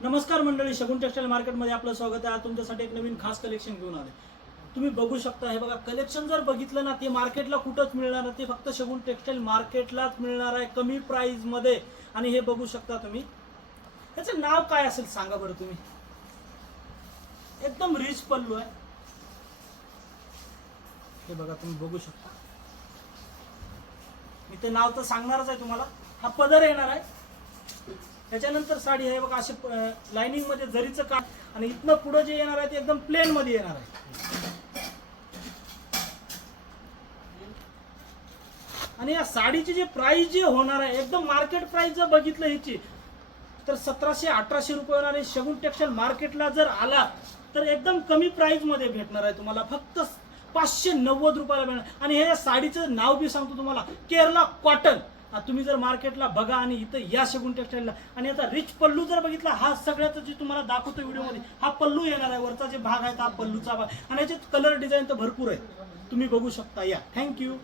नमस्कार मंडळी, शगुन टेक्सटाईल मार्केटमध्ये आपलं स्वागत आहे। आज तुमच्यासाठी एक नवीन खास कलेक्शन घेऊन आले। तुम्ही बघू शकता, हे बघा कलेक्शन जर बघितलं ना ते मार्केटला कुठंच मिळणार नाही, ते फक्त शगुन टेक्सटाईल मार्केटलाच मिळणार आहे कमी प्राइस मध्ये। आणि हे बघू शकता तुम्ही, याचं नाव काय असेल सांगा बरं तुम्ही। एकदम रिच पल्लू आहे, हे बघा तुम्ही बघू शकता। मी ते नाव तर सांगणारच आहे तुम्हाला। हा पदर येणार आहे, त्याच्यानंतर साडी आहे बघा असे लाइनिंग मध्ये जरीचं काम, आणि इथनं पुढे जे येणार आहे ते एकदम प्लेन मध्ये येणार आहे। आणि या साडीची जे प्राइस जे होणार आहे, एकदम मार्केट प्राइस जर बघितलं ह्याची तर 1700-1800 रुपये होणार आहे। शगुन टेक्सटाईल मार्केटला जर आला तर एकदम कमी प्राइस मध्ये भेटणार आहे तुम्हाला, फक्त 590 रुपयाला भेटणार। आणि हे साडीचं नाव बी सांगतो तुम्हाला, केरला कॉटन। तुम्ही जर मार्केटला बघा आणि इथं या शगुन टेक्सटाईलला, आणि याचा रिच पल्लू जर बघितला, हा सगळ्यात जे तुम्हाला दाखवतो व्हिडिओमध्ये हा पल्लू येणार आहे। वरचा जे भाग आहे हा पल्लूचा भाग, आणि याचे कलर डिझाईन तर भरपूर आहे, तुम्ही बघू शकता। या थँक्यू।